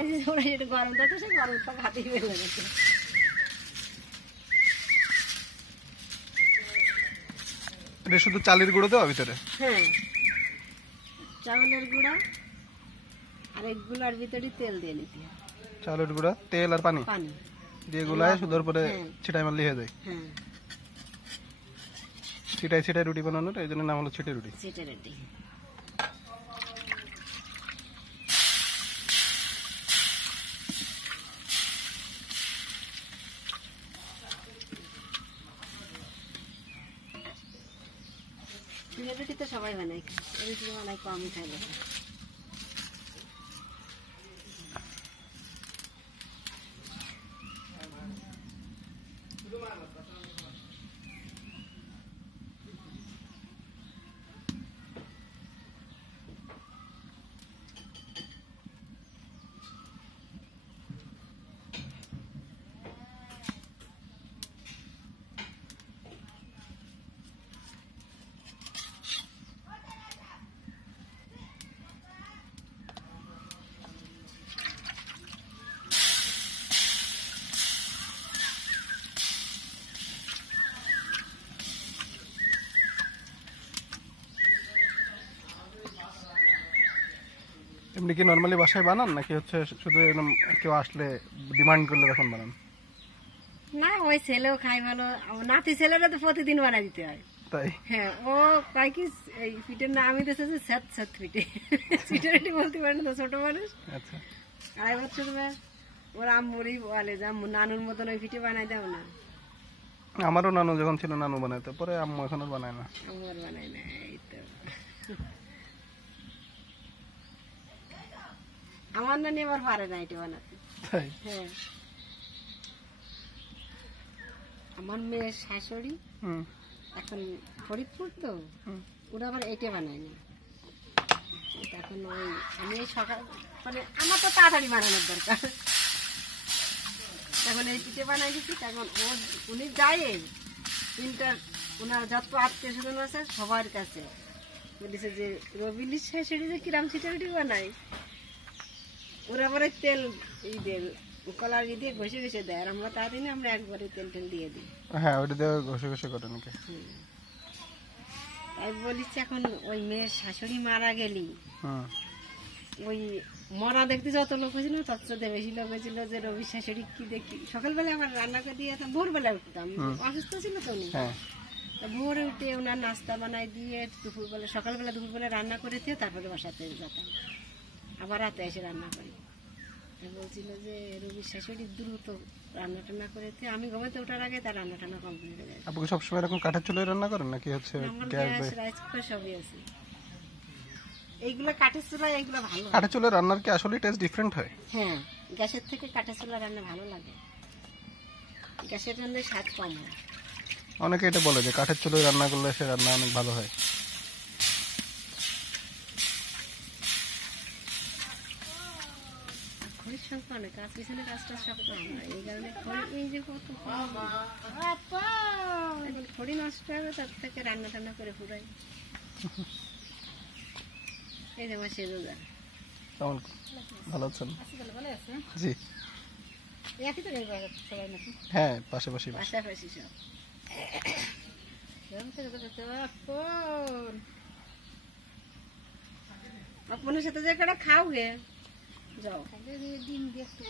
বানাইছি ওরা একটু গরম তো সে গরম তো খাতেই বেরো গেছে। এটা শুধু চালের গুঁড়ো দেওয়া ভিতরে? হ্যাঁ, চাউলের গুঁড়া আর এগুলার ভিতরে তেল দিয়ে নিতে হয়। চালের গুঁড়া, তেল আর পানি দিয়ে গুলায় শুধু পরে ছিটাই মারলে হয়ে যায়। হ্যাঁ, ছিটাই ছিটাই রুটি বানানোর এই জন্য নাম হলো ছিটে রুটি। ছিটে রুটি। রুটি তো সবাই বানায়, রুটি বানায় কম খাইলে। এমনি কি নরমালি বাসায় বানান নাকি হচ্ছে শুধু এরকম কেউ আসলে ডিমান্ড করলে তখন বানান? না, ওই ছেলেও খায় ভালো, নাতি ছেলেরা তো প্রতিদিন বানাই দিতে হয়। তাই? হ্যাঁ, ও কয় কি এই পিঠের নামই দিয়েছে যে সাত সাত পিঠে। পিঠের পিঠে বলতে পারে না তো, ছোট মানুষ। আচ্ছা, 2.5 বছর ওরা আম্মুরই বলে যে আম্মু নানুর মতন ওই পিঠে বানাই দাও না। আমারও নানু যখন ছিল নানু বানাইতো, পরে আম্মু এখন আর বানায় না। আমার বানাই না। এই তো আমার নানি আবার পারে না এটা বানাতে। তাই? হ্যাঁ, আমার মেয়ের শাশুড়ি এখন ফরিদপুর তো, ওরা আবার এইটা বানায় না। এখন ওই আমি সকাল মানে আমার তো তাড়াতাড়ি বানানোর দরকার, তখন এই পিঠে বানাই দিচ্ছি। তখন উনি যায় ওনার যত আত্মীয় স্বজন আছে সবার কাছে বলেছে যে রবিলির শাশুড়ি যে কিরাম ছিটাপিঠি বানাই, ওরা আবার তেল কলার দিয়ে ঘষে ঘষে দেয়, আর আমরা তা দিই না, আমরা একবারে তেল টেল দিয়ে দিই। হ্যাঁ, ওইটা দিয়ে ঘষে ঘষে করে নাকি? তাই বলিস এখন ওই মেয়ের শাশুড়ি মারা গেলি, ওই মরা দেখতে যত লোক হয়েছিল তত বেশি লোক হয়েছিল যে রবির শাশুড়ি কি দেখি সকালবেলা আমার রান্না করে দিয়ে ভোরবেলা উঠতাম, অসুস্থ ছিল তো উনি। ভোরে উঠে ওনার নাস্তা বানাই দিয়ে দুপুরবেলা সকালবেলা দুপুরবেলা রান্না করে দিয়ে তারপরে বাসাতে যেতাম, আবার রাতে এসে রান্না করি। বলছিল যে রবির শাশুড়ি দ্রুত রান্না টান্না করে আমি ঘুমাতে ওঠার আগে তার রান্না টান্না কমপ্লিট হয়ে যায়। আপনি সবসময় এরকম কাঠের চুলায় রান্না করেন নাকি হচ্ছে গ্যাস রাইস কুকার সবই আছে? এইগুলো কাঠের চুলায়, এইগুলো ভালো। কাঠের চুলায় রান্নার কি আসলে টেস্ট ডিফারেন্ট হয়? হ্যাঁ, গ্যাসের থেকে কাঠের চুলায় রান্না ভালো লাগে, গ্যাসের রান্নায় স্বাদ কম হয়। অনেকে এটা বলে যে কাঠের চুলায় রান্না করলে সে রান্না অনেক ভালো হয়। খড়ির সংখ্যা অনেক, কাজ পিছনে কাজটা সব কম হয়, এই কারণে খড়ি এই যে কত এখন খড়ি নষ্ট হবে, তার থেকে রান্না টান্না করে ফুরাই। এই যে আমার সেজুদা ভালো আছেন? জি, একই তো সবাই নাকি? হ্যাঁ, পাশাপাশি পাশাপাশি সব। আপনের সাথে যে কটা খাও গে যাও, ডিম দিয়ে একটু